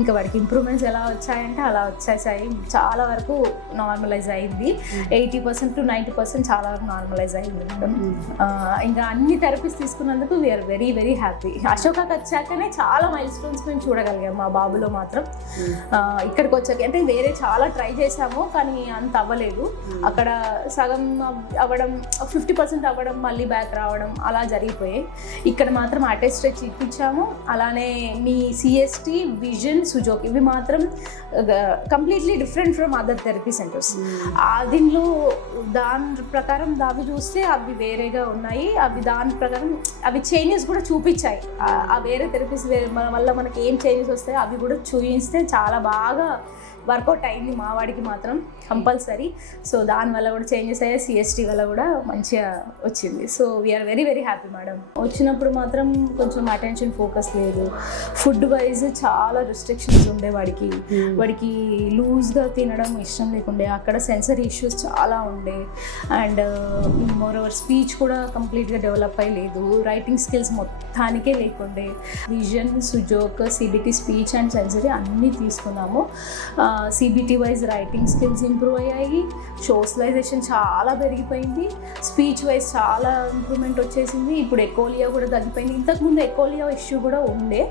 ఇంకా వాడికి ఇంప్రూవ్మెంట్స్ ఎలా వచ్చాయంటే అలా వచ్చేసాయి. చాలా వరకు నార్మలైజ్ అయింది. 80% to 90% చాలా వరకు నార్మలైజ్ అయింది మేడం. ఇంకా అన్ని థెరపీస్ తీసుకున్నందుకు వీఆర్ వెరీ వెరీ హ్యాపీ. అశోకాకి వచ్చాకనే చాలా మైల్ స్టోన్స్ మేము చూడగలిగాం మా బాబులో మాత్రం. ఇక్కడికి వచ్చాక అంటే వేరే చాలా ట్రై చేసాము కానీ అంత అవ్వలేదు. అక్కడ సగం అవ్వడం, 50% అవ్వడం, మళ్ళీ బ్యాక్ రావడం అలా జరిగిపోయాయి. ఇక్కడ మాత్రం అటెస్టెడ్ ఇప్పించాము. అలానే మీ సిఎస్టీ, విజన్, సుజోక్ ఇవి మాత్రం completely different from other therapy centres. దీనిలో దాని ప్రకారం అవి చూస్తే అవి వేరేగా ఉన్నాయి. అవి దాని ప్రకారం అవి చేంజెస్ కూడా చూపించాయి. ఆ వేరే థెరపీస్ వల్ల మనకి ఏం చేంజెస్ వస్తాయో అవి కూడా చూపిస్తే చాలా బాగా వర్కౌట్ అయింది మా వాడికి మాత్రం కంపల్సరీ. సో దానివల్ల కూడా చేంజెస్ అయ్యాయి. సిఎస్టీ వల్ల కూడా మంచిగా వచ్చింది. So we're very very happy madam. వచ్చినప్పుడు మాత్రం కొంచెం అటెన్షన్ ఫోకస్ లేదు. ఫుడ్ వైజ్ చాలా రిస్ట్రిక్షన్స్ ఉండే వాడికి. వాడికి లూజ్గా తినడం ఇష్టం లేకుండే. అక్కడ సెన్సరీ ఇష్యూస్ చాలా ఉండే. అండ్ మోర్ ఓవర్ స్పీచ్ కూడా కంప్లీట్గా డెవలప్ అయ్యలేదు. రైటింగ్ స్కిల్స్ మొత్తానికే లేకుండే. Vision, Sujok, CBT, speech and sensory అన్నీ తీసుకున్నాము. CBT wise writing skills improve అయ్యాయి. సోషలైజేషన్ చాలా పెరిగిపోయింది. స్పీచ్ వైజ్ చాలా ఇంప్రూవ్మెంట్ వచ్చేసింది. ఇప్పుడు ఎకోలియా కూడా తగ్గిపోయింది. ఇంతకుముందు ఎకోలియా ఇష్యూ కూడా ఉండే.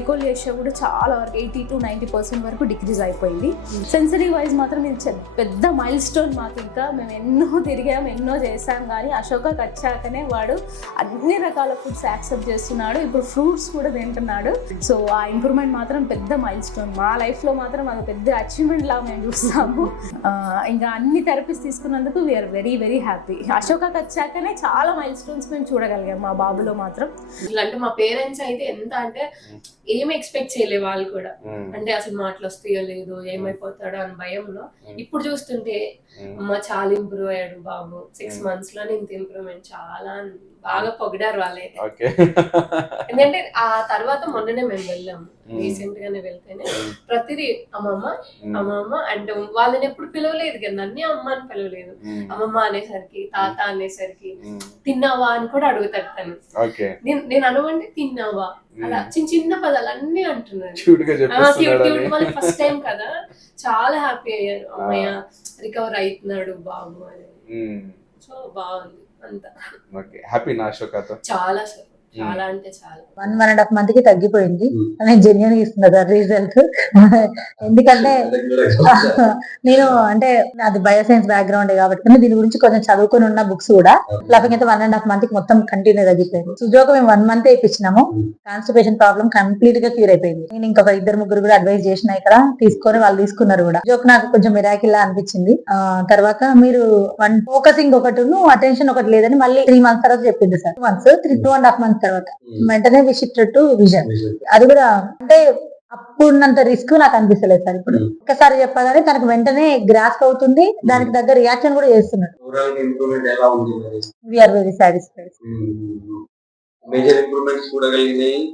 ఎకోలియా ఇష్యూ కూడా చాలా వరకు 80 to 90% వరకు డిక్రీజ్ అయిపోయింది. సెన్సరీ వైజ్ మాత్రం ఇది పెద్ద మైల్ స్టోన్ మాకు. ఇంకా మేము ఎన్నో తిరిగాం, ఎన్నో చేసాం కానీ అశోకాకి వచ్చాకనే వాడు అన్ని రకాల ఫుడ్స్ యాక్సెప్ట్ చేస్తున్నాడు. ఇప్పుడు ఫ్రూట్స్ కూడా తింటున్నాడు. సో ఆ ఇంప్రూవ్మెంట్ మాత్రం పెద్ద మైల్ స్టోన్ మా లైఫ్లో మాత్రం అది పెద్ద అచీవ్మెంట్ లాగా మేము చూస్తాము. ఇంకా అన్ని థెరపీస్ తీసుకున్నందుకు వీఆర్ వెరీ వెరీ హ్యాపీ. అశోకాకి వచ్చాకనే చాలా మైల్ స్టోన్స్ మేము చూడగలిగాం మా బాబులో మాత్రం. అంటే మా పేరెంట్స్ అయితే ఎంత అంటే ఏం ఎక్స్పెక్ట్ చేయలే వాళ్ళు కూడా. అంటే అసలు మాటలు వస్తాయో లేదో, ఏమైపోతాడో అని భయంలో. ఇప్పుడు చూస్తుంటే అమ్మ చాలా ఇంప్రూవ్ అయ్యాడు బాబు. 6 months లోనే ఇంత ఇంప్రూవ్మెంట్. చాలా బాగా పొగిడారు వాళ్ళైతే. ఎందుకంటే ఆ తర్వాత మొన్ననే మేము వెళ్ళాము. రీసెంట్ గానే వెళ్తేనే ప్రతిదీ అమ్మమ్మ అమ్మమ్మ అంటే వాళ్ళని ఎప్పుడు పిలవలేదు కదా, అన్ని అమ్మ అని పిలవలేదు. అమ్మమ్మ అనేసరికి, తాత అనేసరికి తిన్నావా అని కూడా అడుగుతాడు తను. నేను అనవంటే తిన్నావా, అలా చిన్న చిన్న పదాలు అన్ని అంటున్నాడు. ఫస్ట్ టైం కదా, చాలా హ్యాపీ అయ్యారు. అమ్మయ్య రికవర్ అవుతున్నాడు బాబు అని. సో బాగుంది అంతా. చాలా సార్, చాలా అంటే చాలా. 1.5 month కి తగ్గిపోయింది. నేను జెన్యున్ ఇస్తున్నా సార్ రిజల్ట్. ఎందుకంటే నేను అంటే నాది బయోసైన్స్ బ్యాక్గ్రౌండ్ కాబట్టి దీని గురించి కొంచెం చదువుకుని ఉన్న బుక్స్ కూడా లేకపోతే 1.5 month కి మొత్తం కంటిన్యూ తగ్గిపోయింది. సుజోక మేము 1 month ఇప్పించినాము. కాన్స్టిపేషన్ ప్రాబ్లం కంప్లీట్ గా క్యూర్ అయిపోయింది. నేను ఇంకొక 2-3 కూడా అడ్వైస్ చేసిన ఇక్కడ తీసుకొని వాళ్ళు తీసుకున్నారు కూడా. సుజోక్ నాకు కొంచెం మిరాకిల్ లా అనిపించింది. తర్వాత మీరు ఫోకసింగ్ ఒకటి, అటెన్షన్ ఒకటి లేదని మళ్ళీ 3 months తర్వాత చెప్పింది సార్. 2.5 months తర్వాత వెంటనే వి షిఫ్టెడ్ టు విజన్. అది కూడా అంటే అప్పుడున్నంత రిస్క్ నాకు అనిపిస్తలేదు సార్. ఇప్పుడు ఒక్కసారి చెప్పగానే తనకు వెంటనే గ్రాస్ప్ అవుతుంది. దానికి తగ్గ రియాక్షన్ కూడా చేస్తున్నాడు. We're very satisfied.